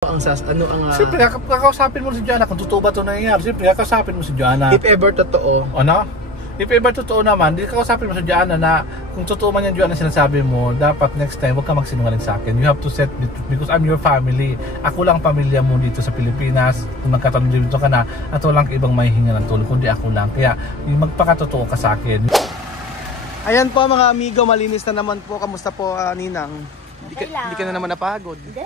Siyempre, kakausapin mo si Joanna kung totoo ba ito nangyayari. Siyempre, kakausapin mo si Joanna. If ever totoo. Ano? If ever totoo naman, di kakausapin mo si Joanna na kung totoo man yung Joanna sinasabi mo, dapat next time, huwag ka magsinungaling sa akin. You have to set it because I'm your family. Ako lang pamilya mo dito sa Pilipinas. Kung nagkataon dito ka na, at walang ibang mahihinga ng tulong, kundi ako lang. Kaya, magpakatotoo ka sa akin. Ayan po mga amigo, malinis na naman po. Kamusta po, Ninang? Hindi ka na naman napagod. Hindi.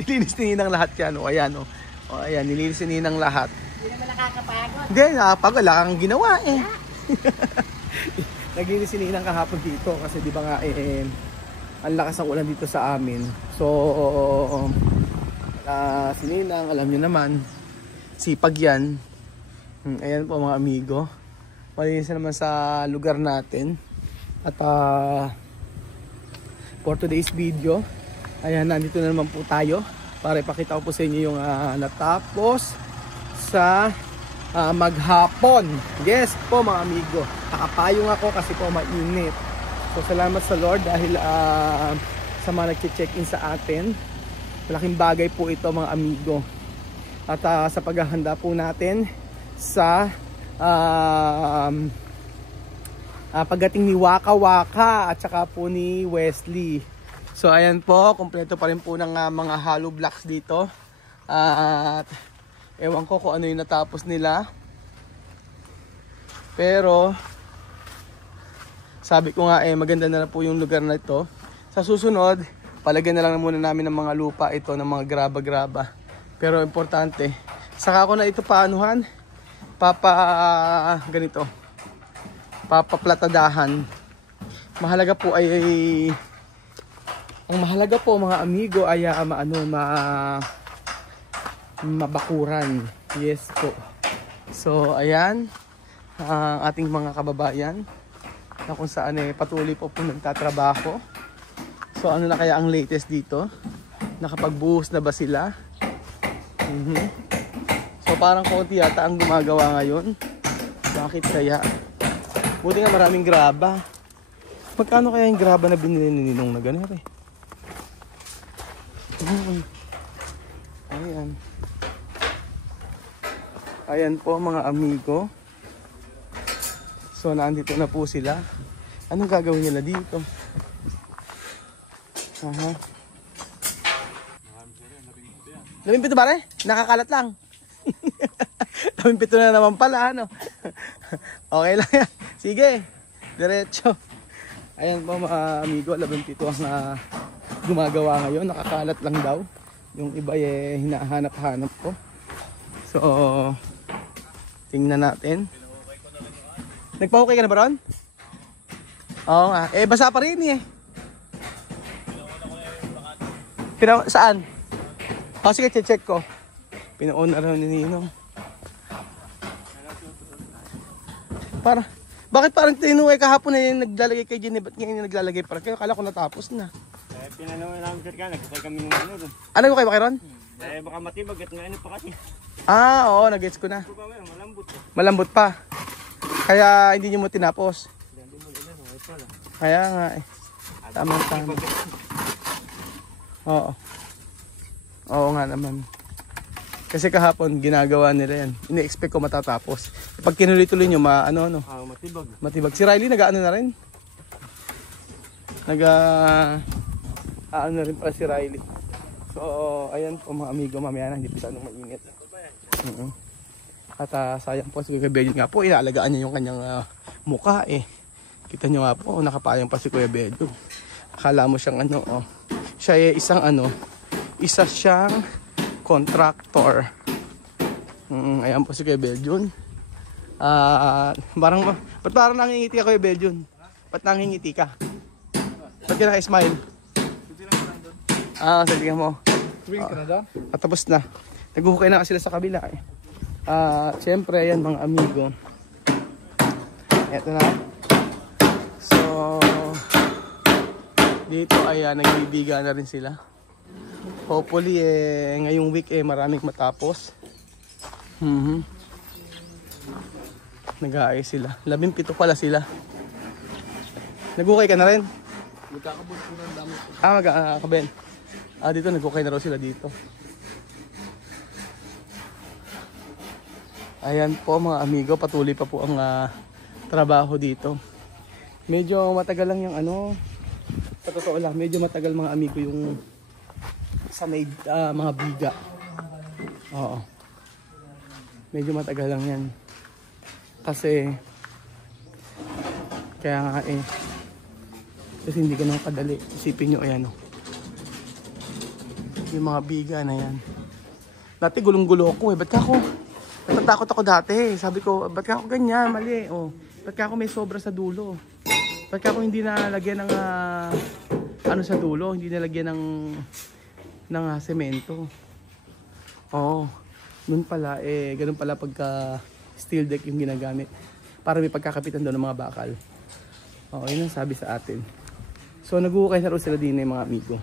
Nilinis ni Ninang lahat yan. O ayan, o. O ayan, nilinis ni Ninang lahat. Hindi naman nakakapagod. Hindi, nakapagod. Wala kang ginawa eh. Naglinis si Ninang kahapon dito. Kasi di ba nga ang lakas ng ulan dito sa amin. So, si Ninang, alam nyo naman, sipag yan. Ayan po mga amigo. Malinis na naman sa lugar natin. At for today's video, ayan, nandito na naman po tayo para ipakita ko po sa inyo yung natapos sa maghapon. Yes po mga amigo, nakapayong ako kasi po mainit. So salamat sa Lord dahil sa mga nag-check-in sa atin. Malaking bagay po ito mga amigo. At sa paghahanda po natin sa pagdating ni Waka Waka at saka po ni Wesley. So ayan po, kompleto pa rin po ng mga hollow blocks dito. At ewan ko kung ano yung natapos nila. Pero sabi ko nga maganda na po yung lugar na ito. Sa susunod, palagyan na lang muna namin ng mga lupa ito, ng mga graba-graba. Pero importante, saka ko na ito paanuhan, ganito. Papaplatadahan. Mahalaga po ang mahalaga po mga amigo ay mabakuran. Yes po. So ayan ang ating mga kababayan na kung saan patuloy po nagtatrabaho. So ano na kaya ang latest dito? Nakapagbuhos na ba sila? So parang konti yata ang gumagawa ngayon. Bakit kaya? Buti nga maraming graba. Magkano kaya yung graba na binili ni Ninong na ganun eh? Ayan. Ayan po mga amigo. So nandito na po sila. Anong gagawin nila dito? Labing-pito ba rin? Nakakalat lang. Labing-pito na naman pala ano. Okay lang yan. Sige, diretso. Ayan po mga amigo, 17 ang gumagawa ngayon. Nakakalat lang daw. Yung iba hinahanap-hanap ko. So, tingnan natin. Nagpahukay ka na ba ron? Oo nga. Basa pa rin eh. Saan? Sige, check ko. Pinaon na rin ni Ninong. Bakit parang tinuwi kahapon na yung naglalagay kay Jenny? Ba't ngayon yung naglalagay para kayo? Kala ko natapos na. Pinanawa namin sir ka, nagsasay kami ng ano doon. Ano ko kayo ba ron? Baka matibag at ngayon pa kasi. Oo, nag-gets ko na. Malambot pa. Kaya hindi nyo mo tinapos. Kaya nga Tama. Oo nga naman. Kasi kahapon ginagawa nila yan. Ini-expect ko matatapos. Pag kinuloy-tuloy nyo, matibag. Matibag. Si Riley nag-ano na rin? Ano rin pala si Riley. So, ayan po mga amigo, mamaya na, hindi pa sanong mainit. At sayang po si Kuya Bedyon nga po, inaalagaan niya yung kanyang mukha eh. Kita nyo nga po, nakapayang pa si Kuya Bedyon. Akala mo siyang siya ay isa siyang contractor. Ayan po si Kuya Bedyon. Ba't parang nangingiti ka Kuya Bedyon? Ba't nangingiti ka? Ba't ka naka-smile? Sige mo. Tapos na. Naghuhukay na sila sa kabila eh. Siyempre, ayan mga amigo. Eto na. So, dito ay nagbibiga na rin sila. Hopefully, ngayong week maraming matapos. Nag-aayos sila. 17 pala sila. Naghukay ka na rin? Magkakabot po ng dami. Magkakaben. Dito nagkukay na raw sila dito. Ayan po mga amigo, patuloy pa po ang trabaho dito. Medyo matagal lang yung ano, sa totoo lang, medyo matagal mga amigo yung sa may mga biga. Oo. Medyo matagal lang yan. Kasi, kaya nga kasi hindi ka nang kadali. Isipin nyo, ayan o. Yung mga biga na yan. Dati gulong-gulo ako Ba't ka ako? Natatakot ako dati. Sabi ko, ba't ka ako ganyan? Mali. Ba't ka ako may sobra sa dulo? Ba't ka ako hindi nalagyan ng ano sa dulo? Hindi nalagyan ng semento. Noon pala, ganun pala pagka steel deck yung ginagamit. Para may pagkakapitan doon ng mga bakal. Yun ang sabi sa atin. So, nag-uukay na rin sila din mga amigo.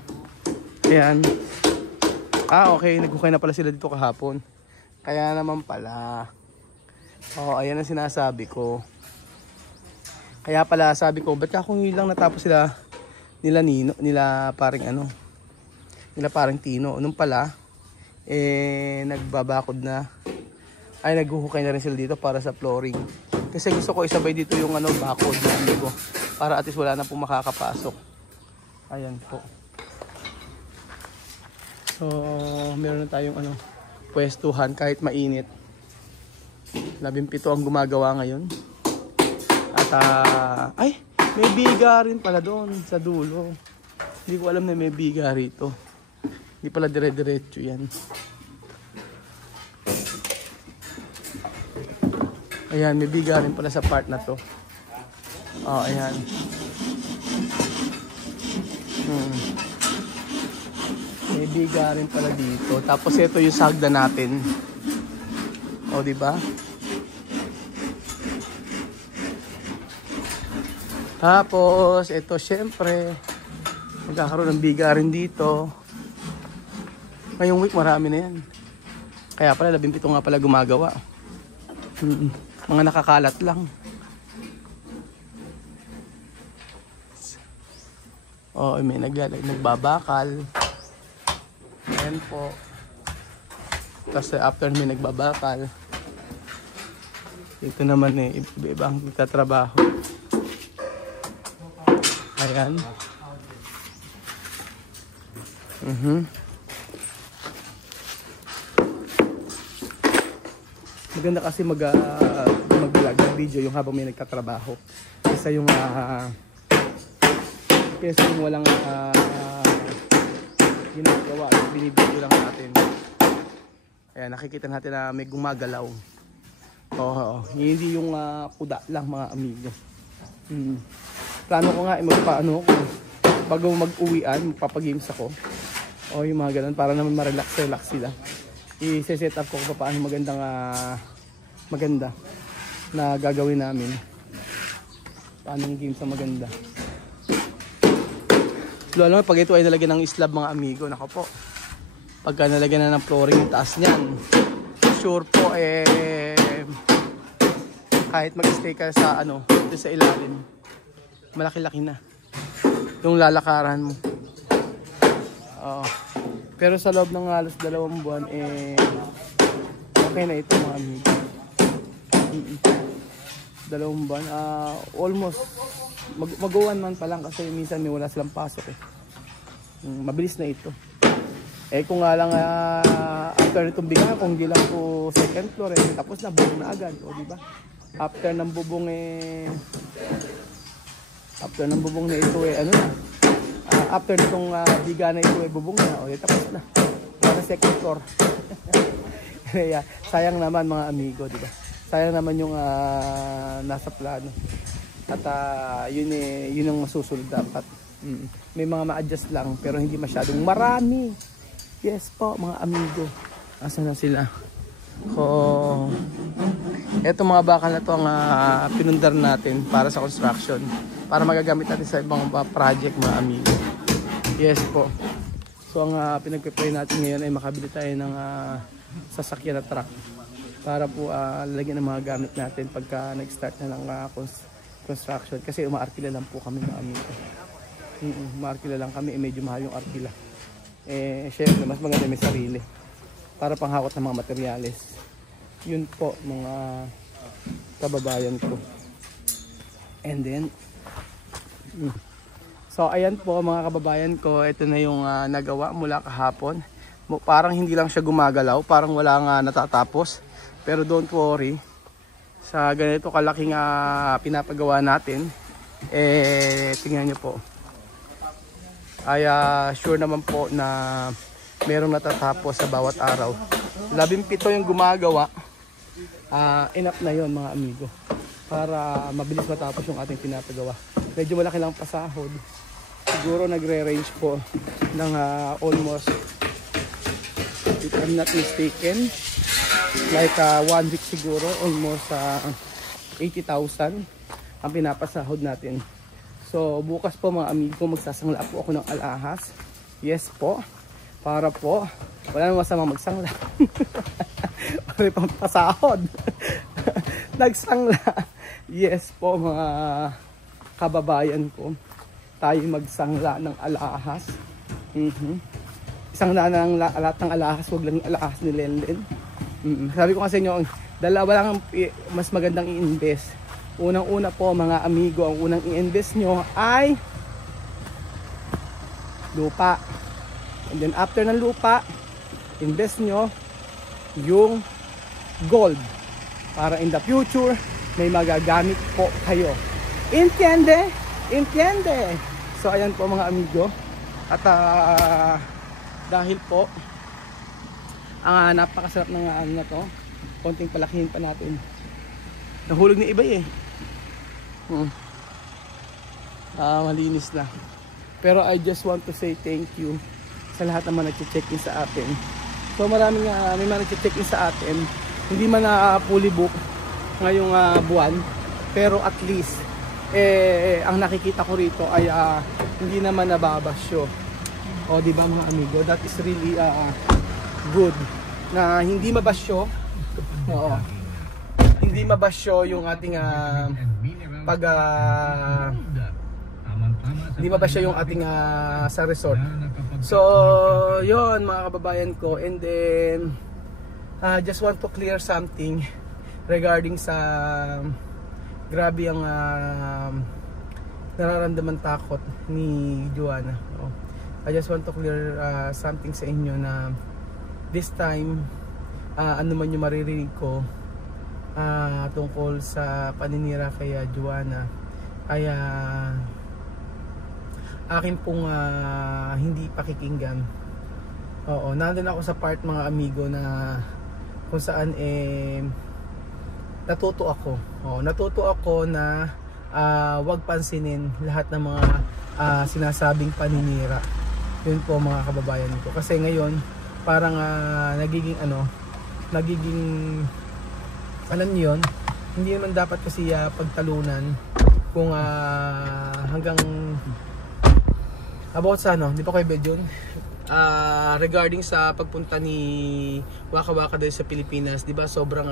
Ayan. Okay. Nag-uukay na pala sila dito kahapon. Kaya naman pala. Ayan ang sinasabi ko. Kaya pala sabi ko, ba't kung yun lang natapos sila nila Nino, nila paring Tino. Nung pala, nagbabakod na. Ay, naghuhukay na rin sila dito para sa flooring. Kasi gusto ko isabay dito yung bakod na amigo. Para at least wala na pong makakapasok. Ayan po. So, meron na tayong pwestuhan kahit mainit. 17 ang gumagawa ngayon. At may biga rin pala doon sa dulo. Hindi ko alam na may biga rito. Hindi pala dire-diretso yan. Ayan, may biga rin pala sa part na to. Ayan. May biga rin pala dito. Tapos ito yung sagda natin. Di ba? Tapos, ito syempre, magkakaroon ng biga rin dito. Ngayong week, marami na yan. Kaya pala, 17 nga pala gumagawa. Mga nakakalat lang. May nagbabakal. Ayan po. Tapos after may nagbabakal. Ito naman iba-ibang nagtatrabaho. Ayan. Maganda kasi mag-vlog, video yung habang may nagtatrabaho. Kesa yung walang ginagawa, binibidyo lang natin. Ayan, nakikita natin na may gumagalaw. Hindi yung kuda lang mga amigo. Plano ko nga bago mag-uwian, magpapagames ako. Yung mga ganun, para naman ma-relax sila. I-set up ko kung paano maganda na gagawin namin. Paano yung games na maganda. Lalo na pag ito ay nalagyan ng slab mga amigo, nako po. Pagka nalagyan na ng flooring yung taas niyan, sure po kahit mag-stay ka sa dito sa ilalim, malaki-laki na yung lalakaran mo. Pero sa loob ng halos 2 buwan okay na ito mga amigo. 2 buwan, almost mag-1 month pa lang kasi minsan may wala silang pasok mabilis na ito. Kung nga lang after itong biga, kung di lang po second floor tapos na bubong na agad, di ba? After ng bubong na ito after nitong biga na ito bubong na, tapos na. Para second floor. Kaya sayang naman mga amigo, di ba? Sayang naman yung nasa plano. At yun ang masusunod dapat. May mga ma-adjust lang pero hindi masyadong marami. Yes po mga amigo. Asa na sila? Eto mga bakal na to ang pinundar natin para sa construction. Para magagamit natin sa ibang project mga amigo. Yes po. So ang pinagpe-pray natin ngayon ay makabili tayo ng sasakyan na truck. Para po lagyan ng mga gamit natin pagka nag-start na ng construction. Kasi umaarkila lang po kami mga amigo. Umaarkila lang kami, medyo mahal yung arkila. syempre mas maganda may sarili para panghakot ng mga materyales. Yun po mga kababayan ko. And then so ayan po mga kababayan ko, ito na yung nagawa mula kahapon. Parang hindi lang siya gumagalaw, parang wala nga natatapos. Pero don't worry, sa ganito kalaking pinapagawa natin, tingnan nyo po, ay sure naman po na merong natatapos sa bawat araw. 17 yung gumagawa, enough na yon mga amigo, para mabilis matapos yung ating pinapagawa. Medyo malaki lang pasahod, siguro nagre-range po ng almost, if I'm not mistaken, like 1 week siguro, almost 80,000 ang pinapasahod natin. So bukas po mga amigo, magsasangla po ako ng alahas. Yes po, para po wala namang masamang magsangla. Para pang pasahod. Nagsangla. Yes po mga kababayan ko, tayo magsangla ng alahas. Isang na ng lahat ng alahas, wag lang yung alahas ni Lenlen. Sabi ko kasi inyo, dalawa lang mas magandang i-invest. Unang-una po mga amigo, ang unang i-invest nyo ay lupa. And then after ng lupa, invest nyo yung gold. Para in the future, may magagamit po kayo. Entiende? Entiende? So ayan po mga amigo. At dahil po ang napakasarap ng ano na to, konting palakihin pa natin. Nahulog ni iba eh. Malinis na. Pero I just want to say thank you sa lahat naman nag-check-in sa atin. So maraming may mga nag-check-in sa atin. Hindi man na fully book ngayong buwan, pero at least ang nakikita ko rito ay hindi naman nababasyo. O di ba mga amigo, that is really good na hindi mabasyo. Oo. Hindi mabasyo yung ating hindi mabasyo yung ating sa resort. So yon mga kababayan ko, and then just want to clear something regarding sa grabe ang nararamdaman takot ni Joanna. I just want to clear something sa inyo na this time ano man yung maririnig ko tungkol sa paninira kay Joanna ay akin pong hindi pakikinggan. Oo, nandun ako sa part mga amigo na kung saan natuto ako. Natuto ako na wag pansinin lahat ng mga sinasabing paninira. Yun po mga kababayan ko. Kasi ngayon parang nagiging alam niyo yun, hindi naman dapat kasi pagtalunan kung hanggang about sa di pa kayo Bedyon? Regarding sa pagpunta ni Waka Waka dahil sa Pilipinas, di ba sobrang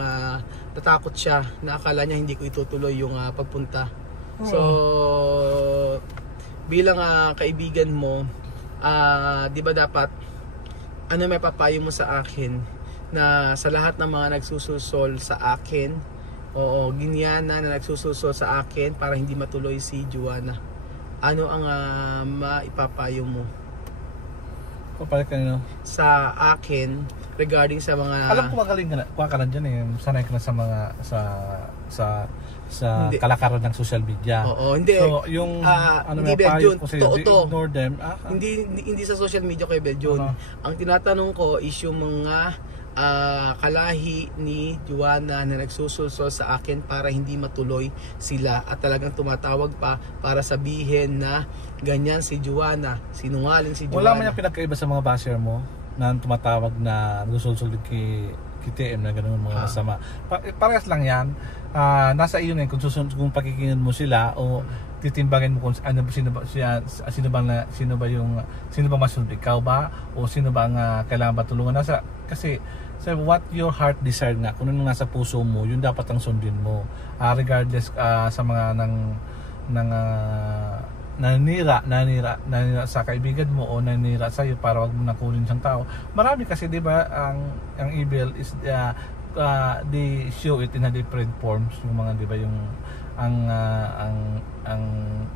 natakot siya na akala niya hindi ko itutuloy yung pagpunta. So bilang kaibigan mo, di ba dapat ano may papayo mo sa akin na sa lahat ng mga nagsususol sa akin, ginyana na nagsususol sa akin para hindi matuloy si Joanna, ano ang maipapayo mo? Papalit ka nyo? Sa akin regarding sa mga, alam ko magaling ka na dyan eh, sanay ka na sa mga sa kalakaran ng social media. Oo, hindi. So, yung hindi Belgium, ignore them. Hindi sa social media kay Belgium. Ang tinatanong ko is yung mga kalahi ni Joanna na nagsusulsol sa akin para hindi matuloy sila at talagang tumatawag pa para sabihin na ganyan si Joanna, sinungaling si Joanna. Wala man yung pinagkaiba sa mga basher mo na tumatawag na nagsusulsol kay TM na gano'n mga masama. Parehas lang yan. Nasa iyo na kung pakikinggan mo sila o titimbangin mo kung sino ba masunod, ikaw ba o sino ba ang kailangan ba tulungan. Kasi what your heart desire nga, kung ano nasa puso mo, yun dapat ang sundin mo, regardless sa mga nanira sa kaibigan mo o nanira sa iyo para wag mo nakunin siyang tao. Marami kasi 'di ba ang evil is they show it in a different forms, yung mga 'di ba yung ang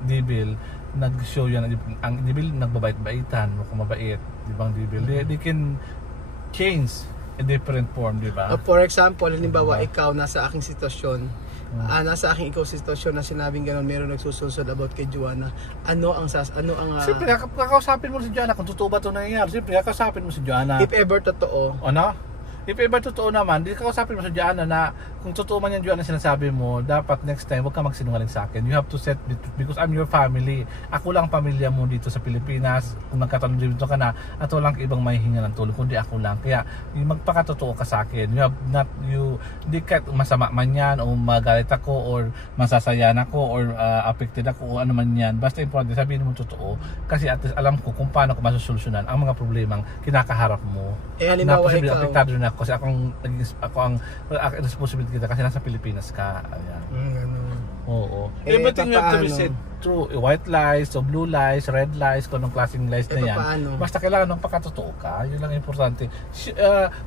devil nag-show yan, ang devil nagbabait-baitan o kung mabait, 'di ba ang devil? They can change a different form, 'di ba? For example, halimbawa ikaw nasa aking sitwasyon, nasa aking sitwasyon na sinabing gano'n, meron nagsusunsod about kay Joanna. Ano ang Siyempre, kakausapin mo si Joanna kung totoo ba ito nangyayari. Siyempre, kakausapin mo si Joanna. if ever totoo. Ano? If ever totoo naman, di kakausapin mo si Joanna na kung totoo man yan Joanna sinasabi mo, dapat next time huwag ka magsinungaling sa akin. You have to set because I'm your family. Ako lang pamilya mo dito sa Pilipinas. Kung nagkataon dito ka na at walang ibang mahihinga ng tulong kundi ako lang. Kaya magpakatotoo ka sa akin. Hindi ka masama man yan o magalit ako or masasayan ako or affected ako o ano man yan. Basta importante sabihin mo totoo kasi at least alam ko kung paano ko masosolusyonan ang mga problemang kinakaharap mo. Halimbawa ikaw, apektado na ako kasi ako ang responsibility kita kasi nasa Pilipinas ka. Ayan. Ganun. Oo. Everything you have to be said true. White lies, o blue lies, red lies, kung anong klaseng lies na yan. Basta kailangan ng pagkatotoo ka. Yun lang importante.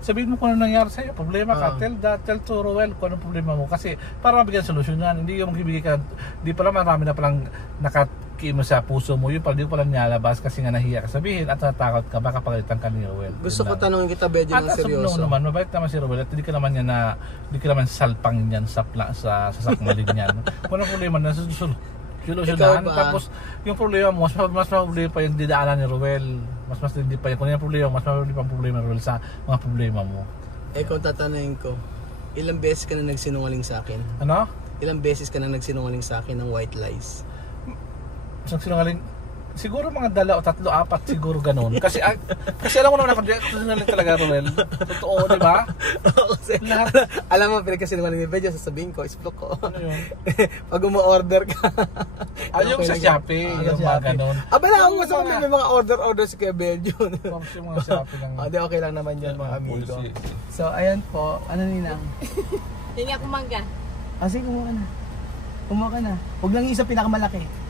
Sabihin mo kung ano nangyari sa'yo. Problema ka. Tell to Roel kung anong problema mo. Kasi para mabigyan solusyonan. Hindi yung magbibigay ka. Hindi pala marami na palang nakakimo sa puso mo. Yun pala, hindi pala niyalabas kasi nga nahiya ka sabihin at natakot ka. Baka pagalitan ka ni Roel. Gusto ko tanongin kita, Bedyo, ng seryoso. At naman, mabait naman si Roel. At hindi ka naman yan na, hindi ka naman salpang yan sa sakmalin yan. Kung anong problema na solusyonan. Tapos yung problema mo, mas problema pa yung didaanan ni Roel. Mas hindi pa yun. Kung yung problema, mas mabili pa ang problema ni Roel sa mga problema mo. Kung tatanungin ko, ilang beses ka na nagsinungaling sa akin? Ano? Ilang beses ka na nagsinungaling sa akin ng white lies? Isang sinungaling? Siguro mga 2 o 3, 4 siguro ganun. Kasi alam ko naman ako, sinungaling talaga Roel. Totoo, di ba? Kasi alam mo, pinagkasinungaling ni Bedyo, sasabihin ko, isplok ko. Ano yun? Pag umu-order ka. Yung sa Shopee, yung mga ganun. Bala ako sa may mga order si Kuya Bedyo. Yung mga Shopee lang. Di okay lang naman yun, mga amigo. So, ayan po. Ano nilang? Hindi nga kumangga. Sige, kumuha ka na. Kumuha ka na. Huwag lang yung isa pinakamalaki.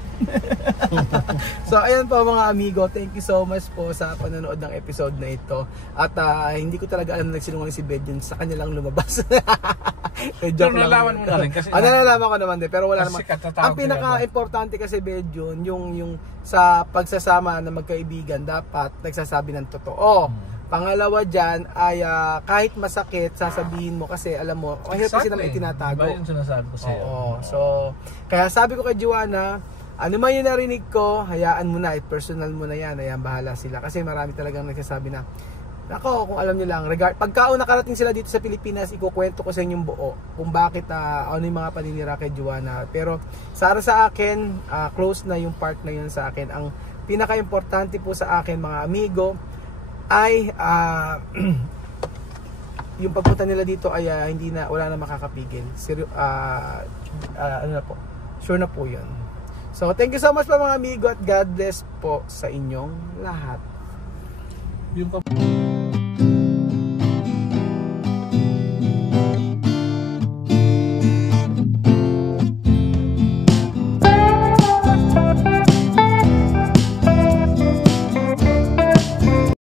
So ayan po mga amigo, thank you so much po sa panonood ng episode na ito. At hindi ko talaga alam na nagsinungaling si Bedyon, sa kanya lang lumabas. Pero nalaman mo na rin kasi nalalaman ko naman din, pero wala naman. Ang pinaka-importante kasi Bedyon, yung sa pagsasama na magkaibigan, dapat nagsasabi ng totoo. Pangalawa dyan ay kahit masakit, sasabihin mo kasi alam mo, mahirap kasi naman itinatago. Diba yung sinasabi ko sa'yo? Oo. So, kaya sabi ko kay Joanna, ano man yung narinig ko, hayaan mo na, personal mo na yan, ayan, bahala sila. Kasi marami talagang nagsasabi na, nako, kung alam nyo lang, pagka nakarating sila dito sa Pilipinas, ikukwento ko sa inyong buo kung bakit, ano yung mga paninira kay Joanna. Pero, sa akin, close na yung part na yun sa akin. Ang pinaka-importante po sa akin, mga amigo, ay, yung pagpunta nila dito ay wala na makakapigil. Ano na po, sure na po yun. So, thank you so much po mga amigo at God bless po sa inyong lahat. Yung